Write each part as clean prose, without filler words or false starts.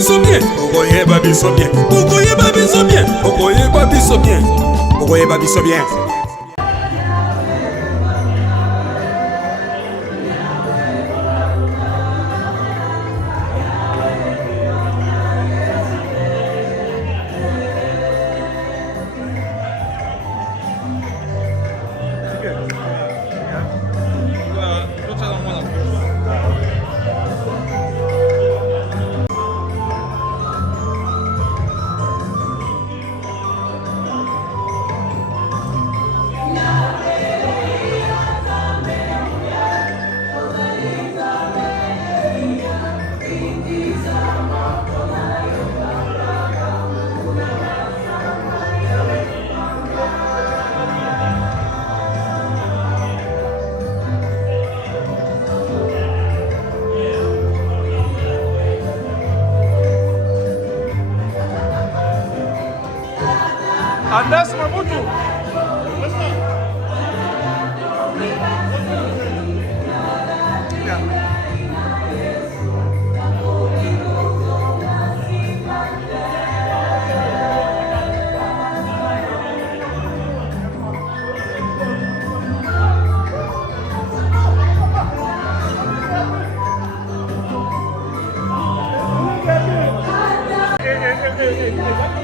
biso bien. Okoyeba biso bien. Okoyeba biso bien. Okoyeba biso bien. Okoyeba biso bien. Andas Mabutu.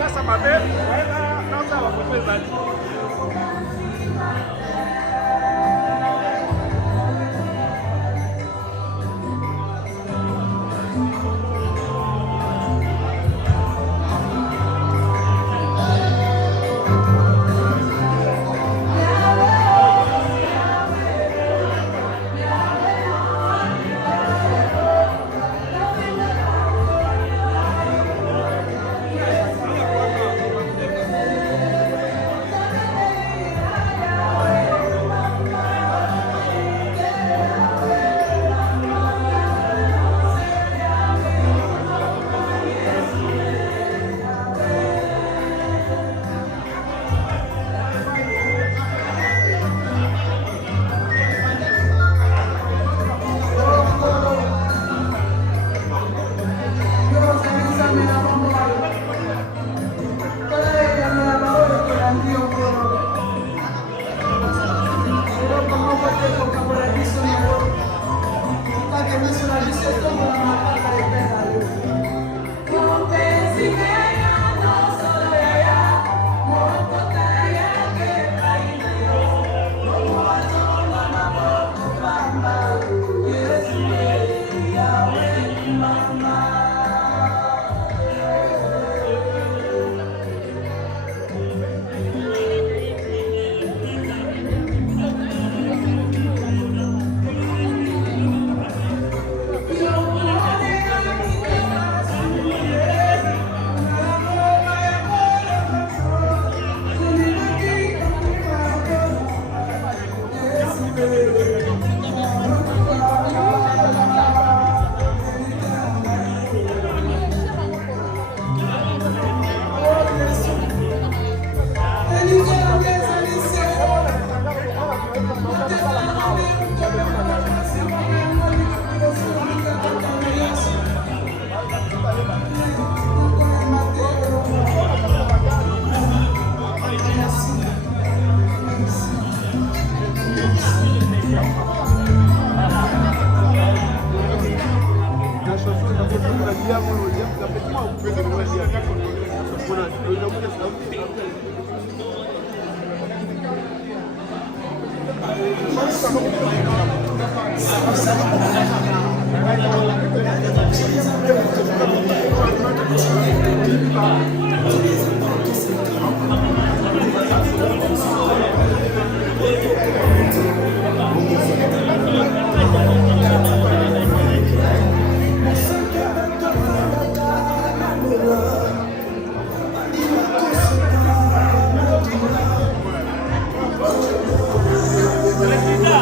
Essa madeira, não estava com pesado.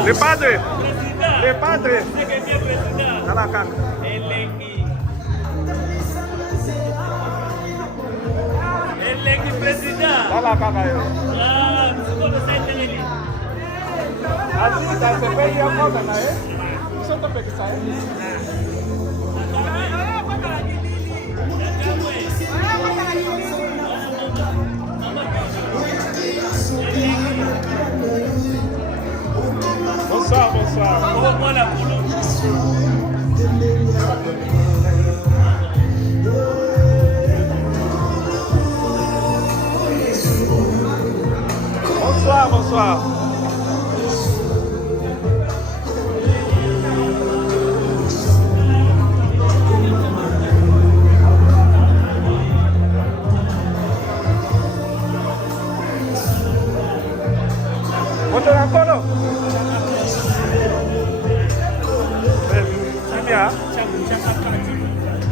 Le padre! Le padre! Dalla caca. Elegi president. Dalla caca io. Come stai lì? Así, da se ve ya cosa, ¿no? Sotto perché sai.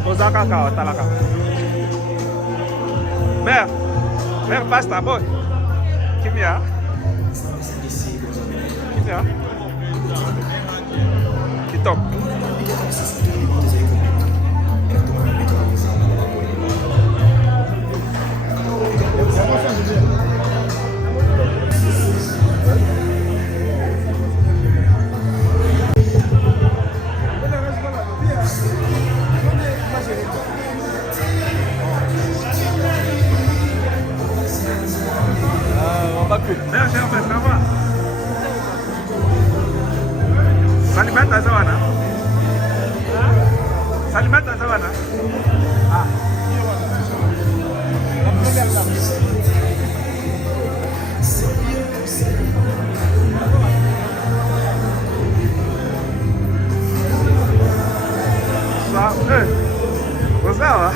Ozaka ka talaka. Mère, passe ta bonne. Kimia. Qui tombe. Salimata sawana. Salimata sawana. Ah. Sawa.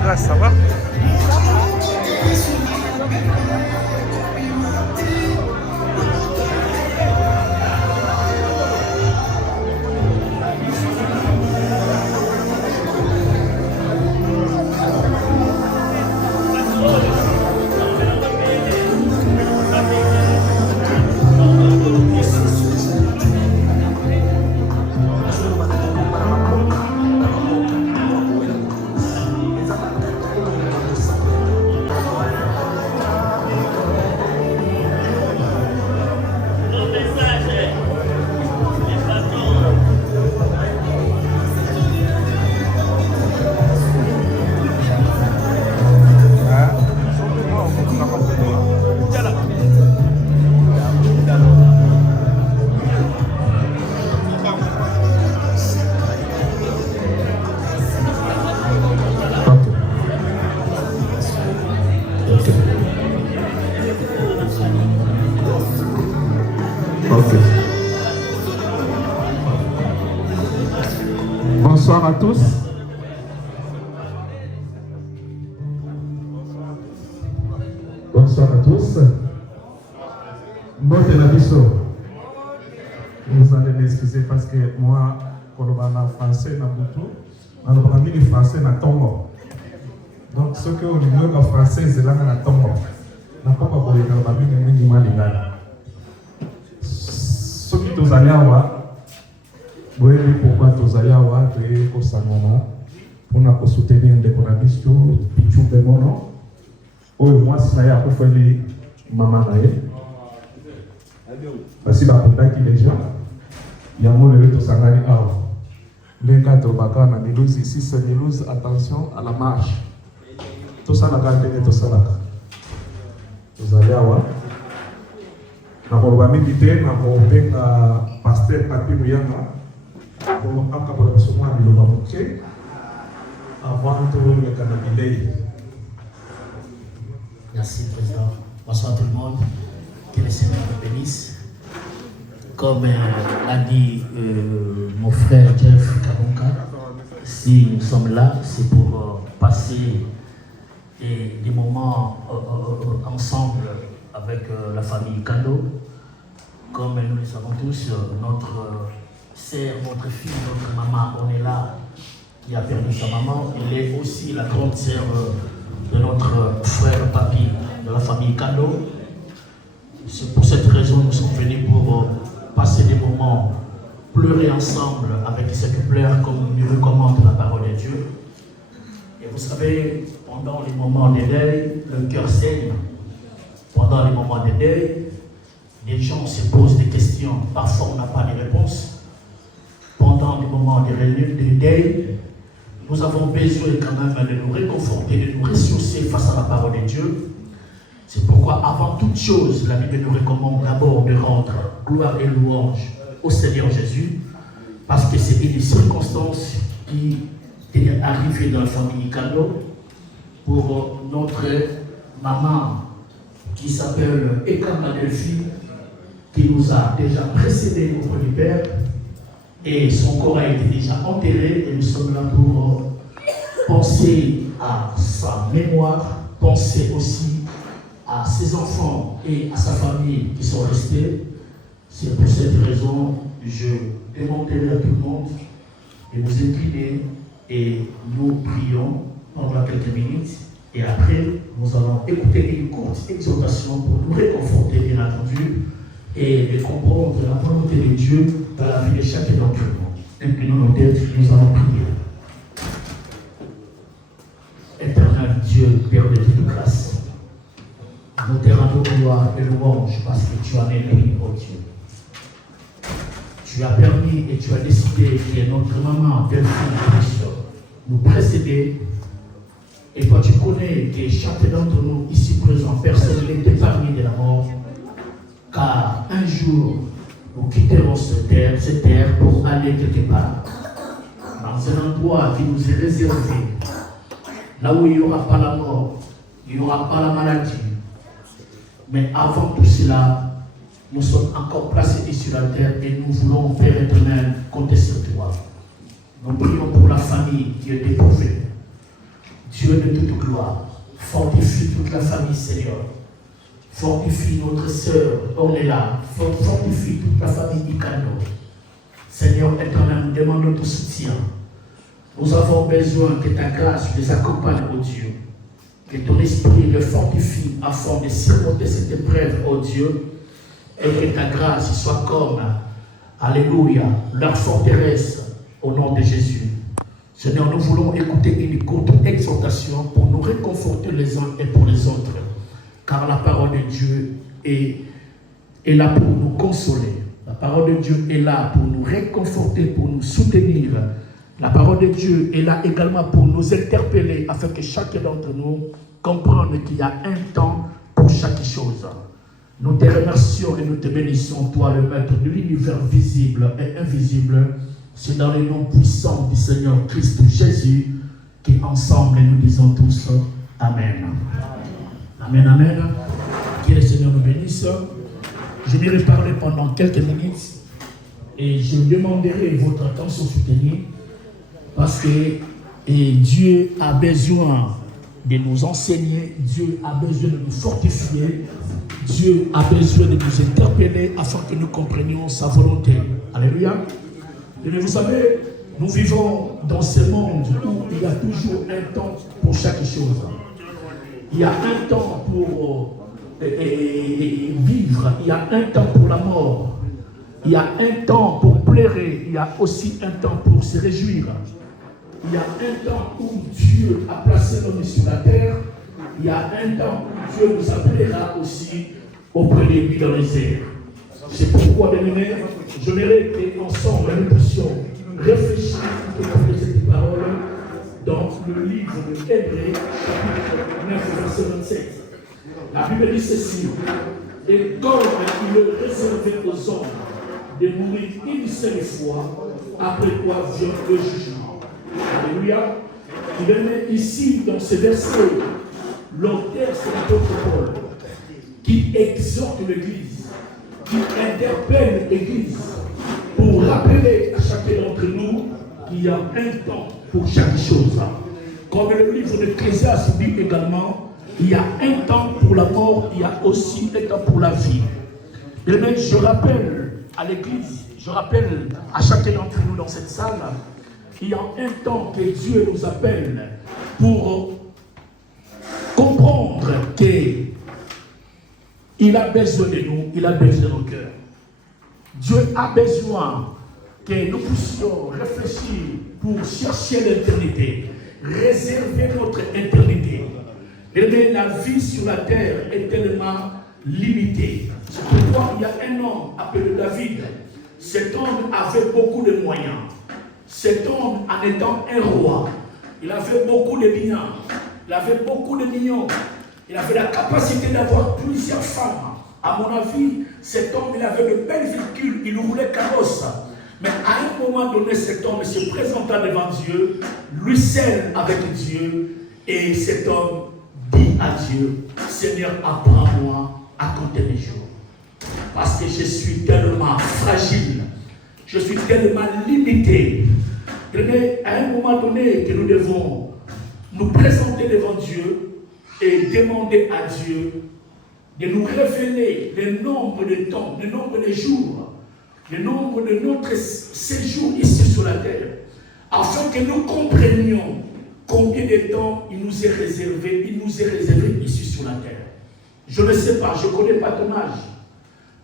Grâce, ça va? Bonsoir à tous. Bonsoir à tous. Mbote na biso. Vous allez m'excuser parce que moi, quand on va en français, na butu, on va parler français na tongo. Donc ce que on dit en français, c'est là na tongo. Na pas pour les gens, babi na mingi malingana. Ce qui tous allés avoir. Oui, pourquoi tous allés avoir créé au Sanono pour soutenir des économistes, Pichou Bemono. Oui, moi, c'est là pour faire les mamans. Parce que les gens, il y a un moment où ils ont les gars de Bakana, ici, c'est attention à la marche. Tout ça, la garde est tout ça. Vous allez avoir. Nous avons médité, nous avons pasteur Papi Mouyanga. Merci, Président. Bonsoir tout le monde. Que le Seigneur vous bénisse. Comme l'a dit mon frère Jeff Kabonka, si nous sommes là, c'est pour passer des moments ensemble avec la famille Kando. Comme nous le savons tous, notre sœur, notre fille, notre maman, on est là, qui a perdu sa maman. Elle est aussi la grande sœur de notre frère Papi, de la famille Kando. C'est pour cette raison que nous sommes venus pour passer des moments, pleurer ensemble avec ceux qui pleurent comme nous recommande la parole de Dieu. Et vous savez, pendant les moments de deuil, le cœur saigne. Pendant les moments de deuil, les gens se posent des questions. Parfois, on n'a pas de réponse. Pendant les moments de deuil, nous avons besoin quand même de nous réconforter, de nous ressourcer face à la parole de Dieu. C'est pourquoi, avant toute chose, la Bible nous recommande d'abord de rendre gloire et louange au Seigneur Jésus, parce que c'est une circonstance qui est arrivée dans la famille Kando pour notre maman qui s'appelle Ekama Delphi, qui nous a déjà précédé auprès du Père, et son corps a été déjà enterré, et nous sommes là pour pensez à sa mémoire, pensez aussi à ses enfants et à sa famille qui sont restés. C'est pour cette raison que je demanderai à tout le monde de vous incliner et nous prions pendant quelques minutes. Et après, nous allons écouter une courte exhortation pour nous réconforter, bien entendu, et de comprendre la volonté de Dieu dans la vie de chacun d'entre nous. Inclinons nos têtes, nous allons prier. Éternel Dieu, Père de toute grâce, nous te rendons gloire et louange parce que tu en es béni, oh Dieu. Tu as permis et tu as décidé que notre maman, Delphine, nous précéder. Et toi, tu connais que chacun d'entre nous, ici présent, personne n'est épargné de la mort, car un jour, nous quitterons cette terre pour aller quelque part, dans un endroit qui nous est réservé, là où il n'y aura pas la mort, il n'y aura pas la maladie. Mais avant tout cela, nous sommes encore placés ici sur la terre et nous voulons, Père éternel, compter sur toi. Nous prions pour la famille qui est éprouvée. Dieu de toute gloire, fortifie toute la famille, Seigneur. Fortifie notre sœur, Ornella. Fortifie toute la famille Icano. Seigneur éternel, nous demandons ton soutien. Nous avons besoin que ta grâce les accompagne, oh Dieu. Que ton esprit les fortifie afin de surmonter cette épreuve, oh Dieu. Et que ta grâce soit comme, alléluia, leur forteresse au nom de Jésus. Seigneur, nous voulons écouter une courte exhortation pour nous réconforter les uns et pour les autres. Car la parole de Dieu est là pour nous consoler. La parole de Dieu est là pour nous réconforter, pour nous soutenir. La parole de Dieu est là également pour nous interpeller afin que chacun d'entre nous comprenne qu'il y a un temps pour chaque chose. Nous te remercions et nous te bénissons, toi le maître de l'univers visible et invisible. C'est dans le nom puissant du Seigneur Christ Jésus qu'ensemble nous disons tous Amen. Amen, Amen. Que le Seigneur nous bénisse. Je vais parler pendant quelques minutes et je demanderai votre attention soutenue parce que Dieu a besoin de nous enseigner, Dieu a besoin de nous fortifier, Dieu a besoin de nous interpeller afin que nous comprenions sa volonté. Alléluia. Et vous savez, nous vivons dans ce monde où il y a toujours un temps pour chaque chose. Il y a un temps pour vivre, il y a un temps pour la mort, il y a un temps pour pleurer, il y a aussi un temps pour se réjouir. Il y a un temps où Dieu a placé l'homme sur la terre, il y a un temps où Dieu nous appellera aussi auprès de lui dans les airs. C'est pourquoi, bien aimés, j'aimerais qu'ensemble nous puissions réfléchir tout au long de cette parole dans le livre de Hébreux, chapitre 9, verset 27. La Bible dit ceci: et comme il est réservé aux hommes de mourir une seule fois, après quoi vient le jugement. Alléluia. Il est ici, dans ce verset, l'auteur, c'est l'apôtre Paul, qui exhorte l'Église, qui interpelle l'Église pour rappeler à chacun d'entre nous qu'il y a un temps pour chaque chose. Comme le livre de Ecclésiaste dit également, il y a un temps pour la mort, il y a aussi un temps pour la vie. Et même je rappelle à l'Église, je rappelle à chacun d'entre nous dans cette salle, il y a un temps que Dieu nous appelle pour comprendre qu'il a besoin de nous, il a besoin de nos cœurs. Dieu a besoin que nous puissions réfléchir pour chercher l'éternité, réserver notre éternité. Et la vie sur la terre est tellement limitée. C'est pourquoi il y a un homme appelé David. Cet homme avait beaucoup de moyens. Cet homme, en étant un roi, il avait beaucoup de biens, il avait beaucoup de millions, il avait la capacité d'avoir plusieurs femmes. À mon avis, cet homme, il avait de belles véhicules, il roulait carrosse. Mais à un moment donné, cet homme se présenta devant Dieu, lui seul avec Dieu, et cet homme dit à Dieu: Seigneur, apprends-moi à compter mes jours. Parce que je suis tellement fragile, je suis tellement limité. À un moment donné que nous devons nous présenter devant Dieu et demander à Dieu de nous révéler le nombre de temps, le nombre de jours, le nombre de notre séjour ici sur la terre, afin que nous comprenions combien de temps il nous est réservé ici sur la terre. Je ne sais pas, je ne connais pas ton âge.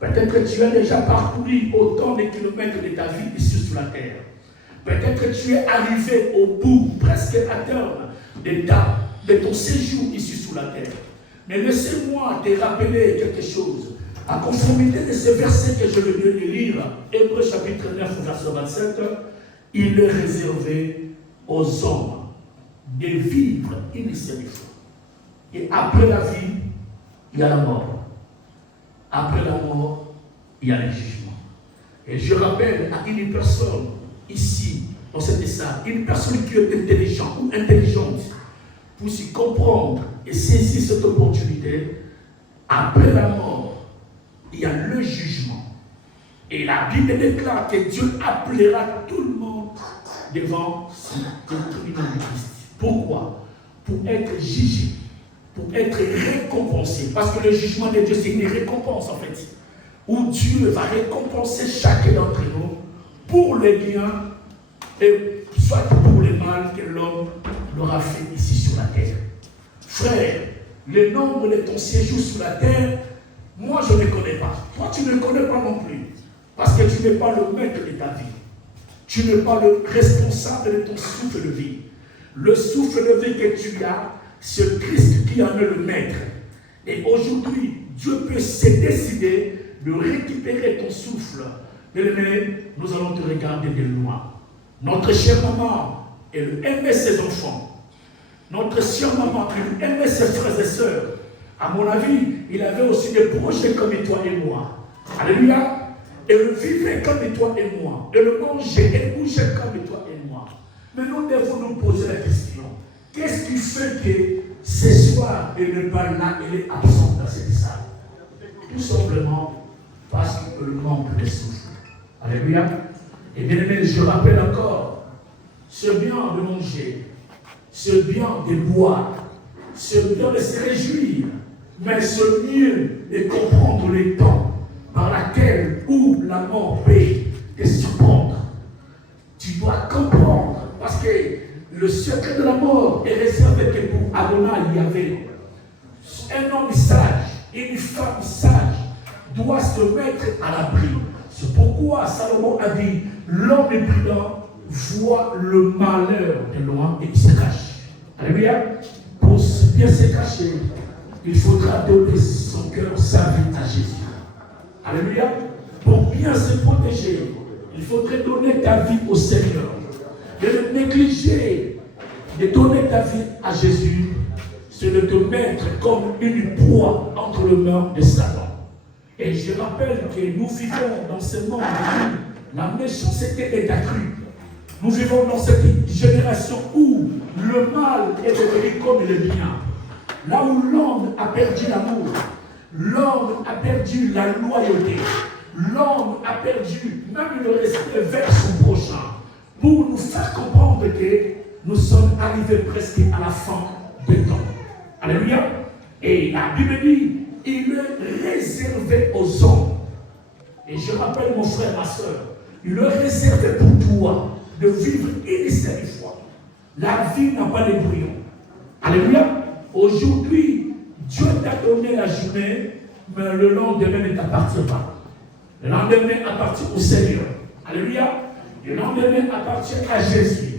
Peut-être que tu as déjà parcouru autant de kilomètres de ta vie ici sur la terre. Peut-être que tu es arrivé au bout, presque à terme, de ton séjour ici sur la terre. Mais laissez-moi te rappeler quelque chose. À conformité de ce verset que je viens de lire, Hébreux chapitre 9, verset 27, il est réservé aux hommes de vivre une seule fois. Et après la vie, il y a la mort. Après la mort, il y a le jugement. Et je rappelle à une personne ici, dans cette salle, une personne qui est intelligente ou intelligente, pour s'y comprendre et saisir cette opportunité, après la mort, il y a le jugement. Et la Bible déclare que Dieu appellera tout le monde devant le tribunal de Christ. Pourquoi? Pour être jugé, pour être récompensé. Parce que le jugement de Dieu, c'est une récompense en fait. Où Dieu va récompenser chacun d'entre nous pour les biens et soit pour le mal que l'homme l'aura fait ici sur la terre. Frère, le nombre de ton séjour sur la terre, moi je ne connais pas. Toi tu ne connais pas non plus. Parce que tu n'es pas le maître de ta vie. Tu n'es pas le responsable de ton souffle de vie. Le souffle de vie que tu as, c'est Christ qui en est le maître. Et aujourd'hui, Dieu peut se décider de récupérer ton souffle. Bien-aimé, nous allons te regarder de loin. Notre chère maman, elle aimait ses enfants. Notre chère maman, elle aimait ses frères et sœurs. À mon avis, il avait aussi des projets comme toi et moi. Alléluia. Elle vivait comme toi et moi. Elle mangeait et bougeait comme toi et moi. Mais nous devons nous poser la question. Qu'est-ce qui fait que ce soir, elle n'est pas là, elle est absente dans cette salle? Tout simplement parce qu'elle manque de souffle. Alléluia. Et bien aimé, je rappelle encore, c'est bien de manger, c'est bien de boire, c'est bien de se réjouir, mais c'est mieux de comprendre les temps par laquelle où la mort peut te surprendre. Tu dois comprendre, parce que le secret de la mort est réservé que pour Adonai, il y avait un homme sage et une femme sage doit se mettre à l'abri. C'est pourquoi Salomon a dit, l'homme prudent voit le malheur de loin et il se cache. Alléluia. Pour bien se cacher, il faudra donner son cœur, sa vie à Jésus. Alléluia. Pour bien se protéger, il faudrait donner ta vie au Seigneur. De le négliger, de donner ta vie à Jésus, c'est de te mettre comme une proie entre les mains de Satan. Et je rappelle que nous vivons dans ce monde où la méchanceté est accrue. Nous vivons dans cette génération où le mal est devenu comme le bien. Là où l'homme a perdu l'amour, l'homme a perdu la loyauté, l'homme a perdu même le respect vers son prochain, pour nous faire comprendre que nous sommes arrivés presque à la fin des temps. Alléluia. Et la Bible dit, il est réservé aux hommes. Et je rappelle mon frère, ma soeur, il est réservé pour toi de vivre une seule fois. La vie n'a pas de brouillon. Alléluia. Aujourd'hui, Dieu t'a donné la journée, mais le lendemain ne t'appartient pas. Le lendemain appartient au Seigneur. Alléluia. Le lendemain appartient à Jésus.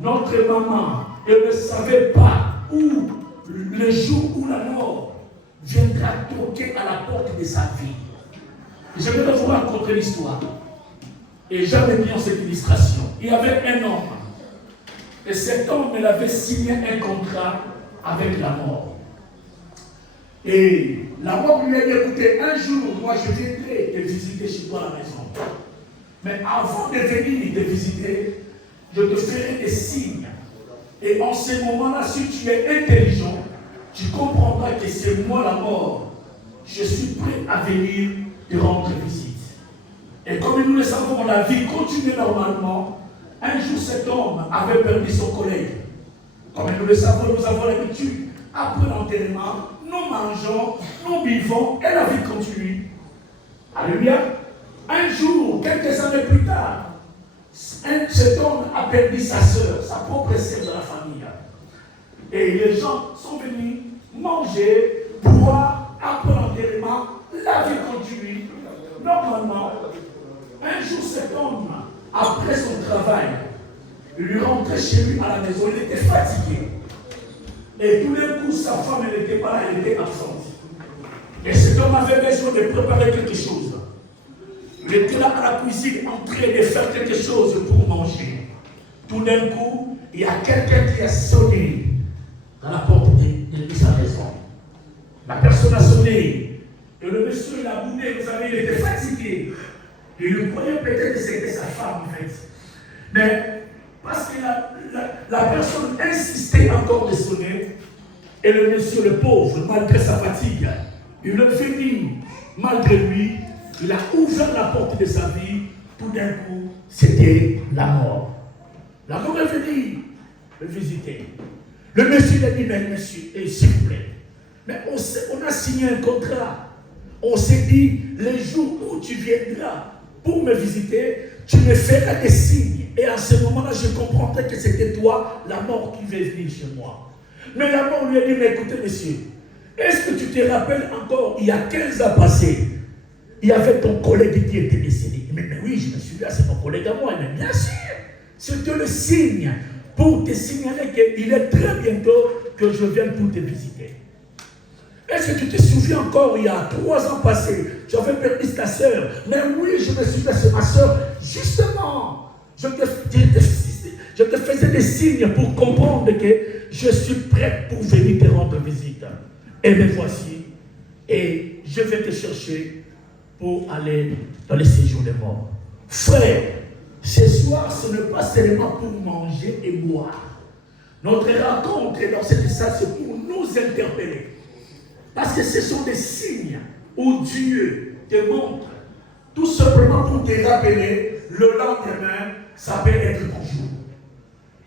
Notre maman, elle ne savait pas où, le jour où la mort viendra toquer à la porte de sa vie. Je vais vous raconter l'histoire. Et j'aime bien cette illustration. Il y avait un homme. Et cet homme, il avait signé un contrat avec la mort. Et la mort lui a dit, écoutez, un jour, moi je viendrai te visiter chez toi à la maison. Mais avant de venir te visiter, je te ferai des signes. Et en ce moment-là, si tu es intelligent, tu comprendras que c'est moi la mort. Je suis prêt à venir te rendre visite. Et comme nous le savons, la vie continue normalement. Un jour, cet homme avait perdu son collègue. Comme nous le savons, nous avons l'habitude, après l'enterrement, nous mangeons, nous vivons et la vie continue. Alléluia. Un jour, quelques années plus tard, cet homme a perdu sa soeur, sa propre sœur de la famille. Et les gens sont venus manger, boire, après l'enterrement, la vie continue. Normalement, un jour cet homme, après son travail, il rentrait chez lui à la maison, il était fatigué. Et tout d'un coup, sa femme n'était pas là, elle était absente. Et cet homme avait besoin de préparer quelque chose. Il était là à la cuisine en train de faire quelque chose pour manger. Tout d'un coup, il y a quelqu'un qui a sonné à la porte de sa maison. La personne a sonné. Et le monsieur, il a boudé, vous savez, il était fatigué. Et il croyait peut-être que c'était sa femme, en fait. Mais parce que la personne insistait encore de sonner, et le monsieur, le pauvre, malgré sa fatigue, il est venu, malgré lui, il a ouvert la porte de sa vie, tout d'un coup, c'était la mort. La mort est venue le visiter. Le monsieur a dit, mais monsieur, s'il vous plaît, mais on a signé un contrat. On s'est dit, les jours où tu viendras pour me visiter, tu me feras des signes. Et à ce moment-là, je comprendrais que c'était toi, la mort, qui va venir chez moi. Mais la mort lui a dit, mais écoutez, monsieur, est-ce que tu te rappelles encore, il y a 15 ans passés, il y avait ton collègue qui était décédé. Mais oui, je me suis dit, c'est mon collègue à moi. Mais bien sûr, c'était le signe pour te signaler qu'il est très bientôt que je viens pour te visiter. Est-ce que tu te souviens encore, il y a 3 ans passés, tu avais perdu ta soeur? Mais oui, je me suis fait ma soeur. Justement, je te faisais des signes pour comprendre que je suis prêt pour venir te rendre visite. Et me voici. Et je vais te chercher pour aller dans les séjours des morts. Frère, ce soir, ce n'est pas seulement pour manger et boire. Notre rencontre dans cette salle, c'est pour nous interpeller. Parce que ce sont des signes où Dieu te montre, tout simplement pour te rappeler, le lendemain, ça peut être ton jour.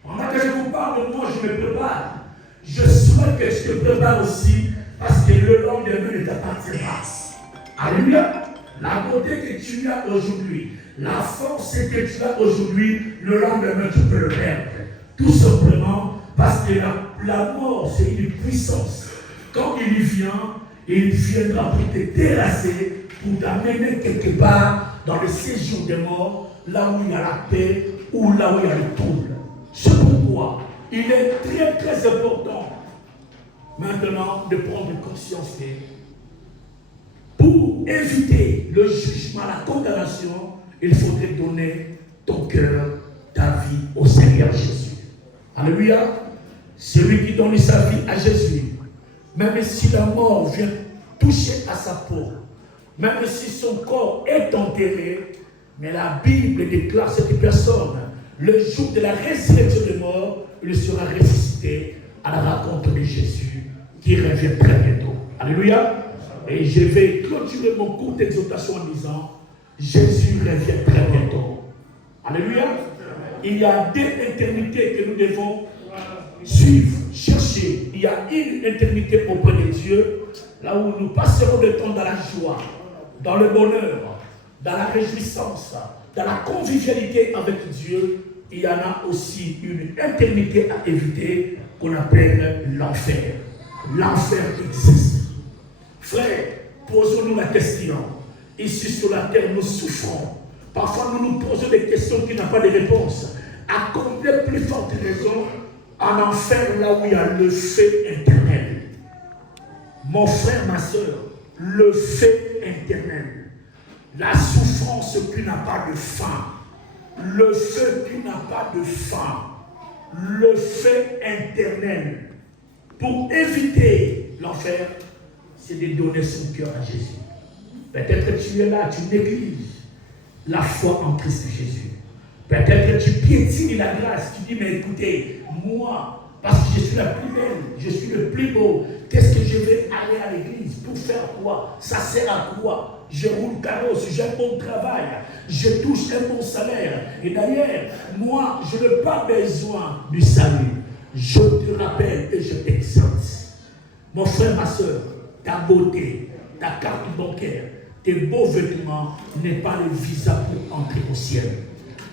Pendant que je vous parle de moi, je me prépare. Je souhaite que je te prépare aussi, parce que le lendemain ne t'appartient pas. Alléluia. La beauté que tu as aujourd'hui, la force que tu as aujourd'hui, le lendemain tu peux le perdre. Tout simplement parce que la mort, c'est une puissance. Quand il vient, il viendra pour te terrasser, pour t'amener quelque part dans le séjour des morts, là où il y a la paix ou là où il y a le trouble. C'est pourquoi il est très très important maintenant de prendre conscience que pour éviter le jugement, la condamnation, il faudrait donner ton cœur, ta vie au Seigneur Jésus. Alléluia. Celui qui donne sa vie à Jésus, même si la mort vient toucher à sa peau, même si son corps est enterré, mais la Bible déclare cette personne, le jour de la résurrection des morts, il sera ressuscité à la rencontre de Jésus qui revient très bientôt. Alléluia. Et je vais clôturer mon cours d'exhortation en disant, Jésus revient très bientôt. Alléluia. Il y a 2 éternités que nous devons suivre, chercher. Il y a une éternité auprès de Dieu, là où nous passerons le temps dans la joie, dans le bonheur, dans la réjouissance, dans la convivialité avec Dieu. Il y en a aussi une éternité à éviter qu'on appelle l'enfer. L'enfer existe. Frère, posons-nous la question. Ici sur la terre, nous souffrons. Parfois, nous nous posons des questions qui n'ont pas de réponse. À combien plus forte raison, en enfer, là où il y a le feu éternel. Mon frère, ma soeur, le feu éternel. La souffrance qui n'a pas de fin. Le feu qui n'a pas de fin. Le feu éternel. Pour éviter l'enfer, c'est de donner son cœur à Jésus. Peut-être que tu es là, tu négliges la foi en Christ Jésus. Peut-être que tu piétines la grâce. Tu dis, mais écoutez, moi, parce que je suis la plus belle, je suis le plus beau, qu'est-ce que je vais aller à l'église pour faire quoi? Ça sert à quoi? Je roule carrosse, j'ai un bon travail, je touche un bon salaire. Et d'ailleurs, moi, je n'ai pas besoin du salut. je te rappelle et je t'exhorte. Mon frère, ma soeur, ta beauté, ta carte bancaire, tes beaux vêtements n'est pas le visa pour entrer au ciel.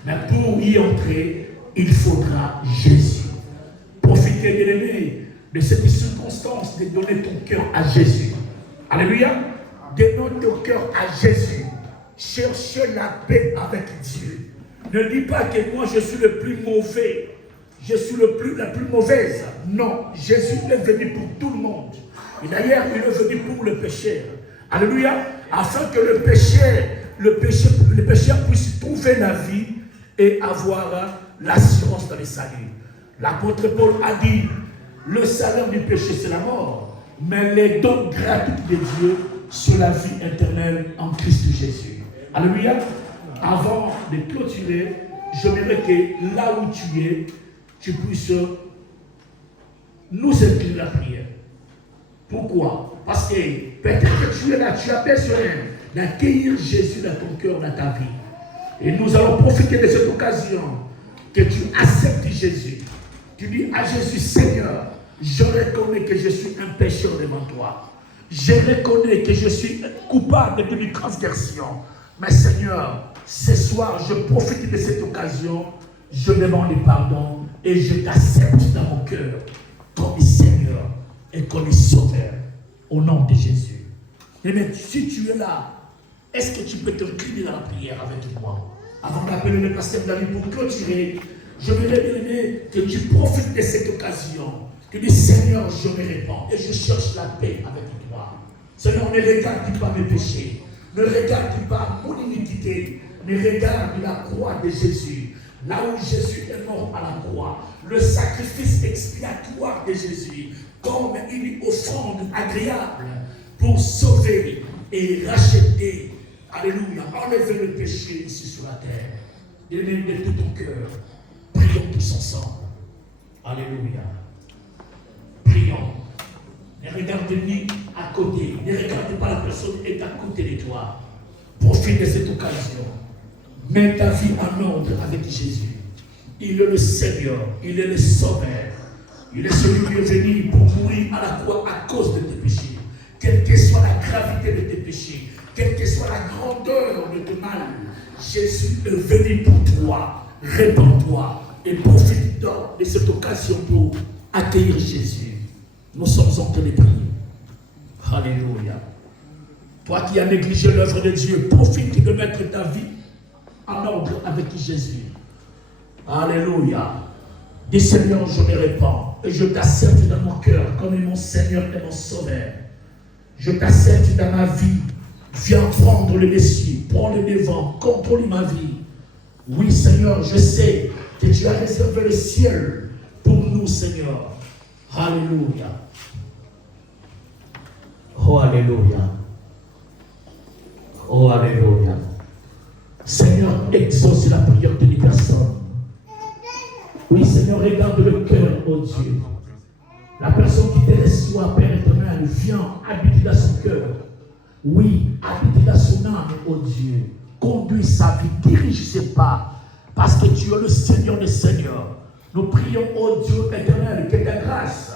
Mais pour y entrer, il faudra Jésus. Profitez, bien-aimés, de cette circonstance de donner ton cœur à Jésus. Alléluia. Donne ton cœur à Jésus. Cherchez la paix avec Dieu. Ne dis pas que moi je suis le plus mauvais. Je suis la plus mauvaise. Non, Jésus est venu pour tout le monde. Et d'ailleurs, il est venu pour le pécheur. Alléluia. Afin que le pécheur puisse trouver la vie et avoir l'assurance dans le salut. L'apôtre Paul a dit, le salaire du péché c'est la mort, mais les dons gratuits de Dieu c'est la vie éternelle en Christ Jésus. Alléluia. Avant de clôturer, j'aimerais que là où tu es, tu puisses nous incliner la prière. Pourquoi? Parce que peut-être que tu es là, tu as besoin d'accueillir Jésus dans ton cœur, dans ta vie. Et nous allons profiter de cette occasion que tu acceptes Jésus. Tu dis à Jésus, Seigneur, je reconnais que je suis un pécheur devant toi. Je reconnais que je suis coupable de mes transgressions. Mais Seigneur, ce soir, je profite de cette occasion, je demande pardon et je t'accepte dans mon cœur comme Seigneur et comme Sauveur. Au nom de Jésus. Et bien, si tu es là, est-ce que tu peux t'incliner dans la prière avec moi? Avant d'appeler le pasteur David pour clôturer, je voudrais bien aimer que tu profites de cette occasion. Que dis, Seigneur, je me répands et je cherche la paix avec toi. Seigneur, ne regarde pas mes péchés, ne regarde pas mon iniquité, mais regarde la croix de Jésus. Là où Jésus est mort à la croix, le sacrifice expiatoire de Jésus, comme une offrande agréable pour sauver et racheter, alléluia, enlever le péché ici sur la terre. Donne de tout ton cœur. Prions tous ensemble. Alléluia. Prions. Ne regarde ni à côté. Ne regarde pas la personne qui est à côté de toi. Profite de cette occasion. Mets ta vie en ordre avec Jésus. Il est le Seigneur. Il est le Sauveur. Il est celui qui est venu pour mourir à la croix à cause de tes péchés. Quelle que soit la gravité de tes péchés, quelle que soit la grandeur de ton mal, Jésus est venu pour toi. Répands-toi et profite de cette occasion pour accueillir Jésus. Nous sommes en train de prier. Alléluia. Toi qui as négligé l'œuvre de Dieu, profite de mettre ta vie en ordre avec Jésus. Alléluia. Dis Seigneur, je me répands et je t'accepte dans mon cœur comme mon Seigneur et mon Sauveur. Je t'accepte dans ma vie. Viens prendre le dessus, prends le devant, contrôle ma vie. Oui Seigneur, je sais que tu as réservé le ciel pour nous Seigneur. Alléluia. Oh Alléluia. Oh Alléluia. Seigneur, exauce la prière de une personne. Oui Seigneur, regarde le cœur, oh Dieu. La personne qui te reçoit, Père éternel, vient habiter dans son cœur. Oui, habiter dans son âme, oh Dieu. Conduis sa vie, dirige ses pas. Parce que tu es le Seigneur des Seigneurs. Nous prions, oh Dieu éternel, que ta grâce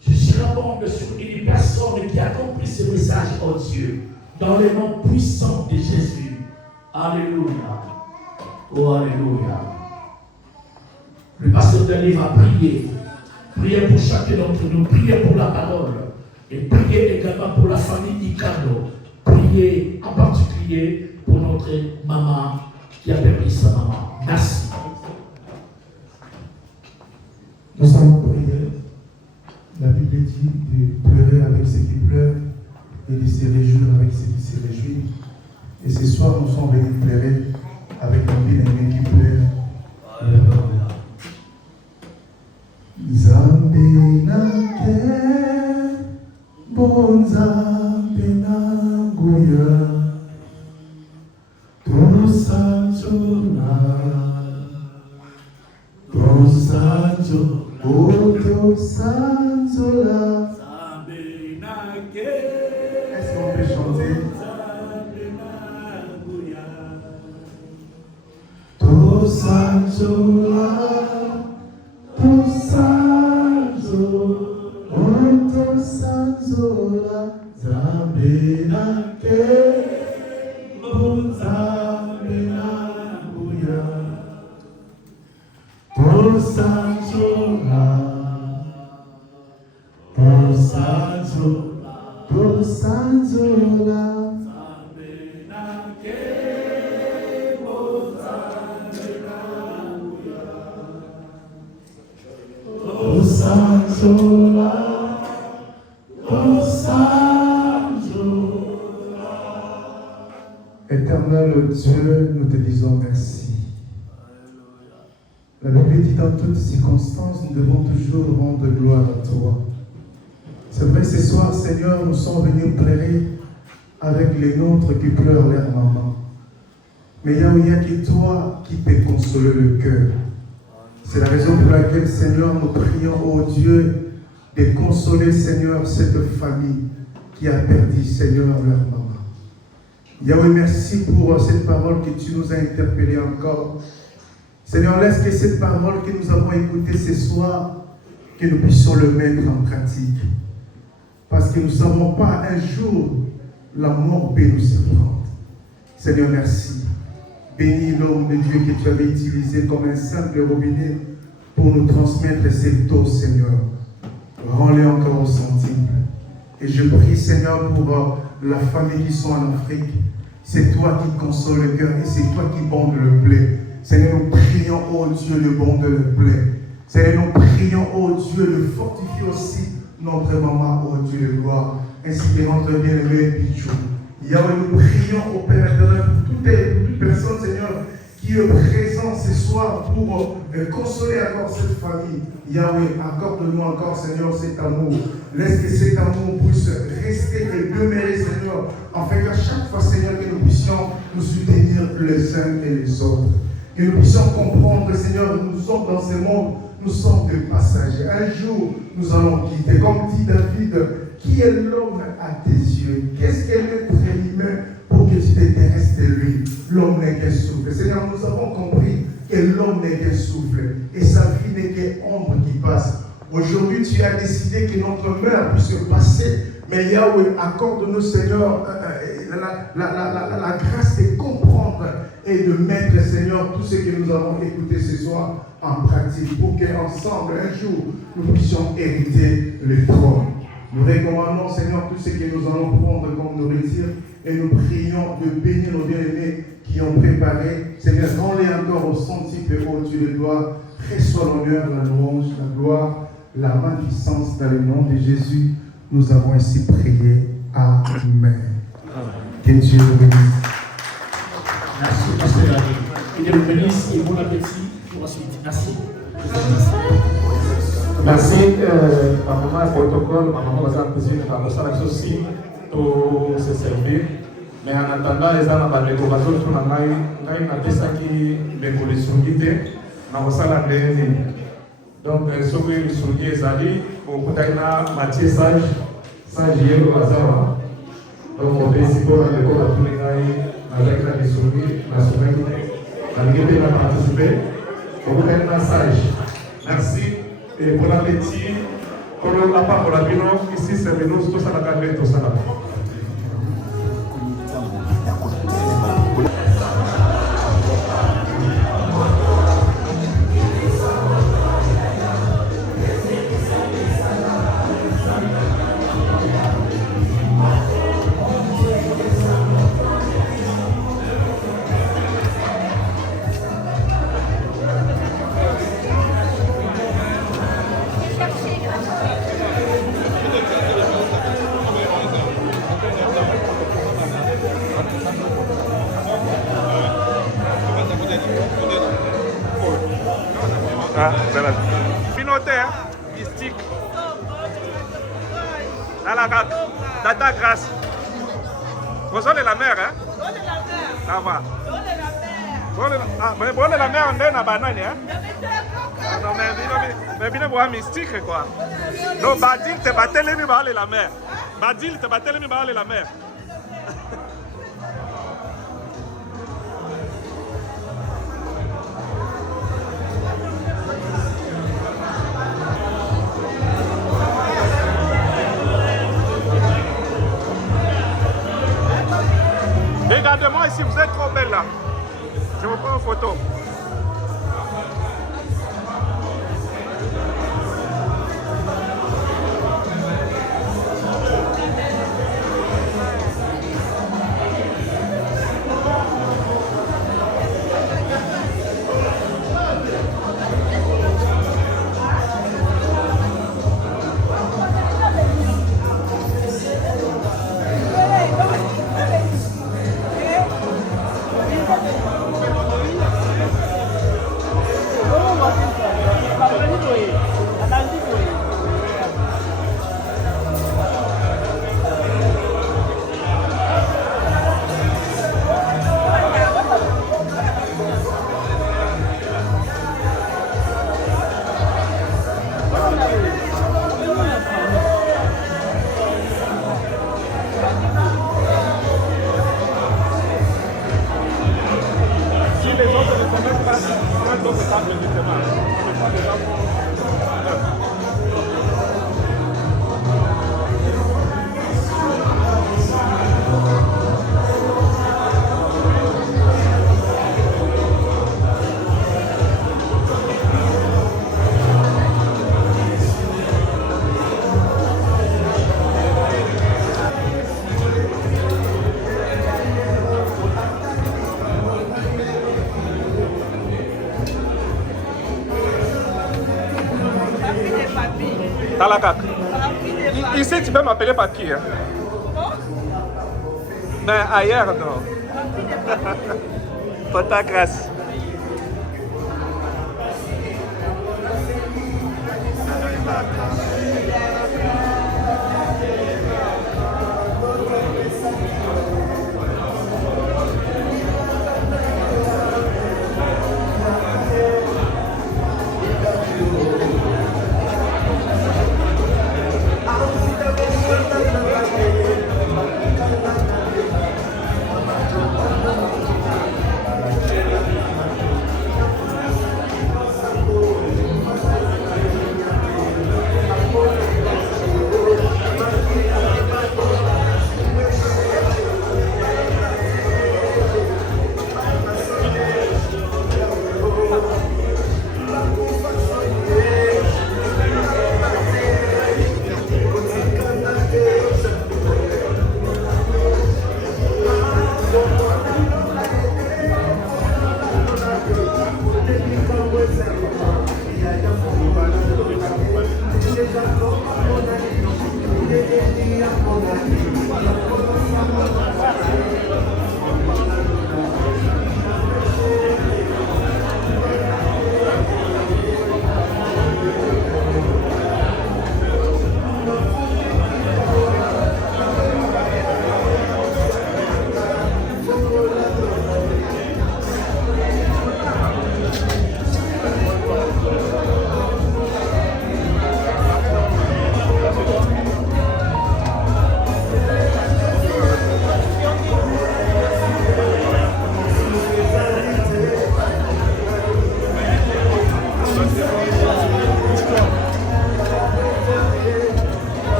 surabonde sur une personne qui accomplit ce message, oh Dieu. Dans le nom puissant de Jésus. Alléluia. Oh Alléluia. Le pasteur Denis va prier. Priez pour chacun d'entre nous. Priez pour la parole. Et priez également pour la famille Icano. Priez en particulier pour notre maman qui a perdu sa maman. Merci. Nous allons prier. La Bible dit de pleurer avec ceux qui pleurent et de se réjouir avec ceux qui se réjouissent. Et ce soir, nous sommes venus pleurer avec nos bien-aimés qui pleurent. Alléluia. Zambe nake, bon zambe nanguya, tosanjola, oh tosanjola. Zambe nake, Est-ce qu'on peut chanter? Zambe nanguya, Tosanjola, tosanjola. Sanzola, Zambena Kebo, Zambena Buya. Sanzola, Sanzola, Zambena Kebo, Zambena Buya. Sanzola. Éternel Dieu, nous te disons merci. La Bible dit dans toutes circonstances, nous devons toujours rendre gloire à toi. C'est vrai, ce soir, Seigneur, nous sommes venus pleurer avec les nôtres qui pleurent leur maman. Mais il n'y a que toi qui peux consoler le cœur. C'est la raison pour laquelle, Seigneur, nous prions, ô Dieu, de consoler, Seigneur, cette famille qui a perdu, Seigneur, leur maman. Yahweh, merci pour cette parole que tu nous as interpellée encore. Seigneur, laisse que cette parole que nous avons écoutée ce soir, que nous puissions le mettre en pratique. Parce que nous ne savons pas un jour la mort peut nous surprendre. Seigneur, merci. Bénis l'homme de Dieu que tu avais utilisé comme un simple robinet pour nous transmettre cette eau, Seigneur. Rends-les encore au centime. Et je prie, Seigneur, pour la famille qui sont en Afrique. C'est toi qui consoles le cœur et c'est toi qui bandes le blé. Seigneur, nous prions, oh Dieu, de bonder le blé. Seigneur, nous prions, oh Dieu, de fortifier aussi notre maman, oh Dieu de gloire, ainsi que notre bien-aimé Pichou. Yahweh, nous prions au Père éternel pour toute personne, Seigneur, qui est présent ce soir pour consoler encore cette famille. Yahweh, accorde-nous encore, Seigneur, cet amour. Laisse que cet amour puisse rester et demeurer, Seigneur, afin qu'à chaque fois, Seigneur, que nous puissions nous soutenir les uns et les autres. Que nous puissions comprendre, Seigneur, nous sommes dans ce monde, nous sommes des passagers. Un jour, nous allons quitter. Comme dit David, qui est l'homme à tes yeux? Qu'est-ce qu'est l'être humain pour que tu t'intéresses de lui? L'homme n'est qu'un souffle. Seigneur, nous avons compris que l'homme n'est qu'un souffle et sa vie n'est qu'ombre qui passe. Aujourd'hui, tu as décidé que notre mère puisse passer, mais Yahweh, accorde-nous, Seigneur, la grâce de comprendre et de mettre, Seigneur, tout ce que nous avons écouté ce soir en pratique pour qu'ensemble, un jour, nous puissions hériter le trône. Nous recommandons, Seigneur, tout ce que nous allons prendre comme nourriture et nous prions de bénir nos bien-aimés qui ont préparé. Seigneur, rends-les encore au centuple, ô Dieu de gloire. Reçois l'honneur, la louange, la gloire, la magnificence dans le nom de Jésus. Nous avons ainsi prié. Amen. Que Dieu vous bénisse. Merci, Pasteur David. Que Dieu vous bénisse et bon appétit pour la suite. Merci. Merci, maman, protocole, maman, va ça aussi, tout se servir. Mais en attendant, les gens ont des conversations sur la maille, on a des qui me connaissent. Donc, ce que nous sommes dit, on peut Mathieu Sage, Sage Yelo Azara. Donc, on peut essayer de faire avec la Missouri, la Souveraine, la Ligue de participer. On peut être Sage. Merci. Et pour l'appétit, pour le papa, pour la bino, ici c'est le tout ça la galerie, tout ça là. Pinoté, hein? Mystique. À la data grâce. Vous avez la mer, hein? Ça va. Mais bon, la mer, on est dans banane, hein? Non, mais bien, vous avez mystique, quoi. Non, Badil, te battais les miens, la mer. Badil, te battais les miens, la mer. ici, vous êtes trop belle là. Je vous prends en photo. Talakak. Ici, tu peux m'appeler papy. Hein? Mais ailleurs, non. Pour ta grâce.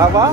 Ça va?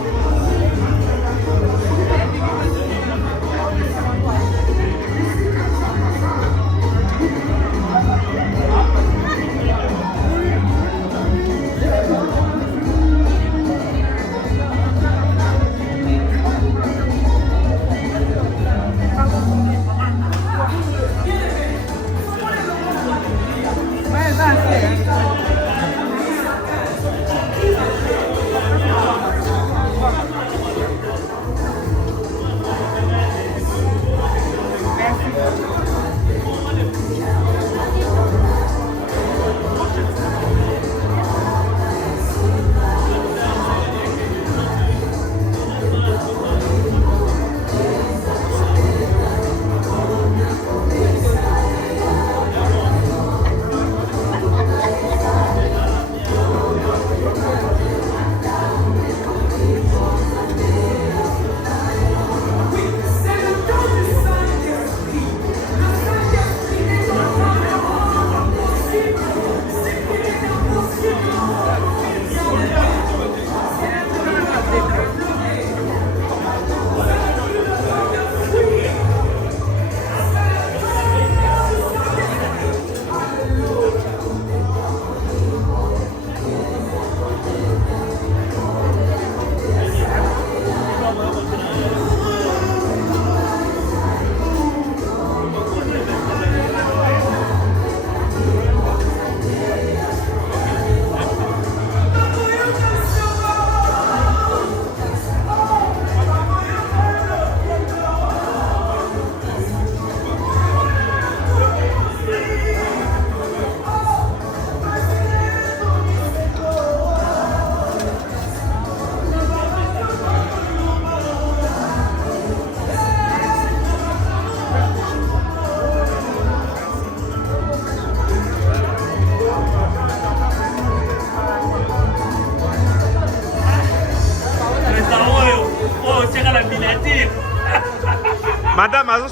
Madame, azo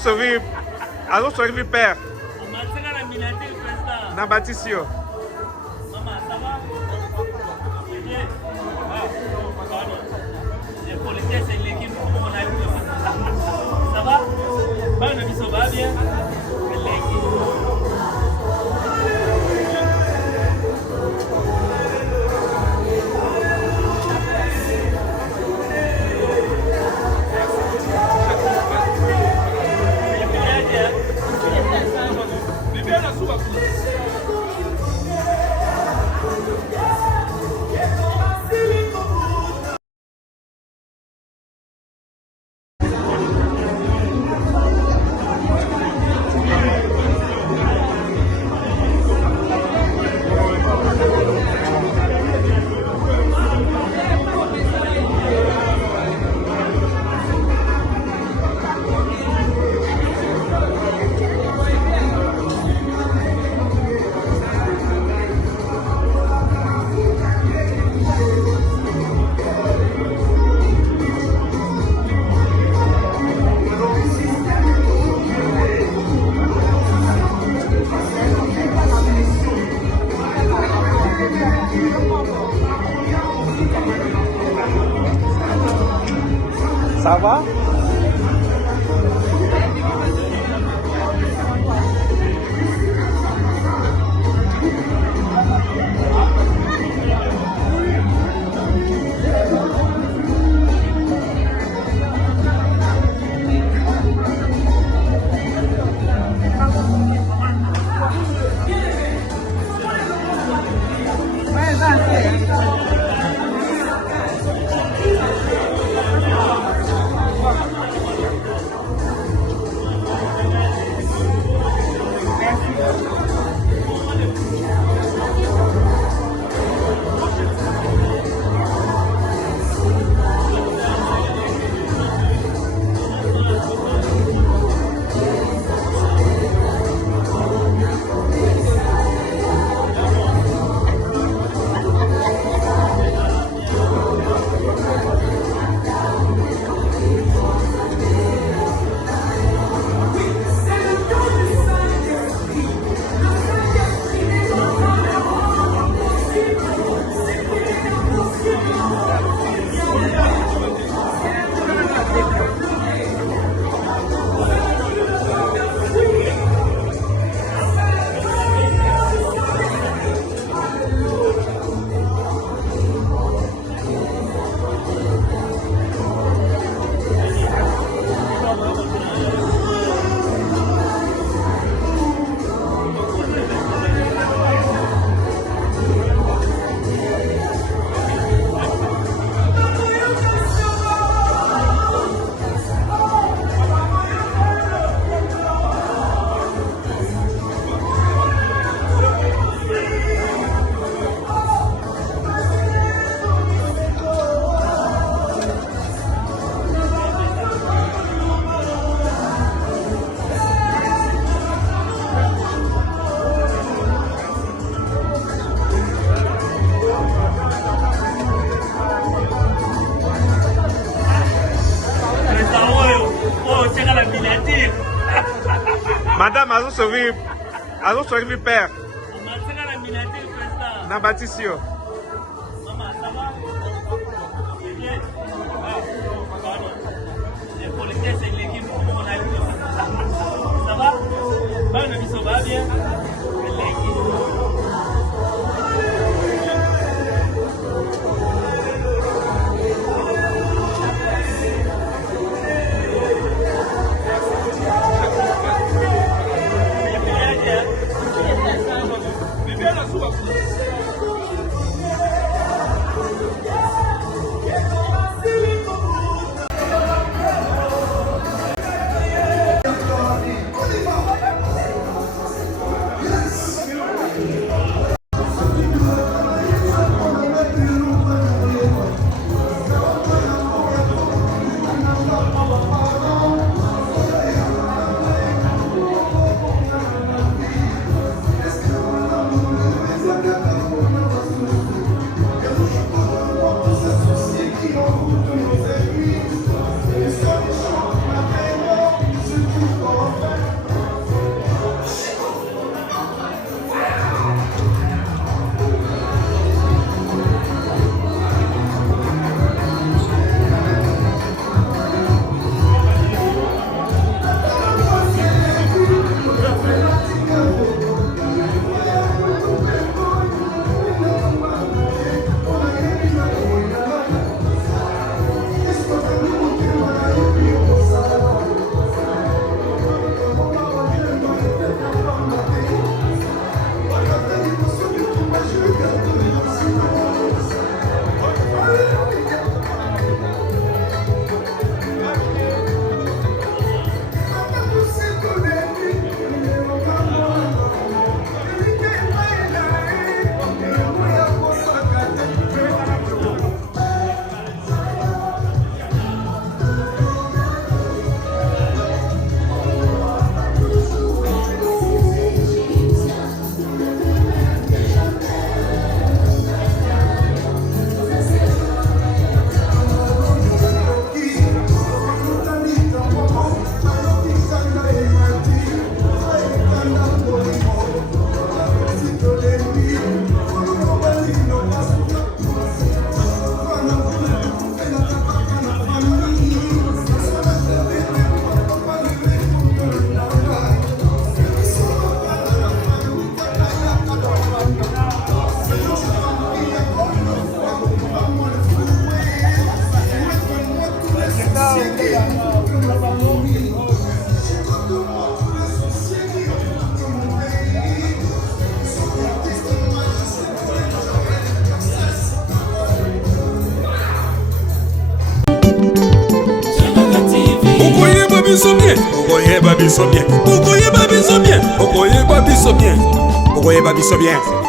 servi père. Na Baptiste. Maman, ça va? Les policiers, c'est l'équipe qu'on a eu. Ça va? Ça va bien? Ça va? Madame azoservi père. Na Batisio. Maman, ça va? C'est bien. Pardon. Les policiers, c'est l'équipe qu'on a eu. Ça va? Pas le biseau va bien? Okoyeba biso bien. Okoyeba biso bien.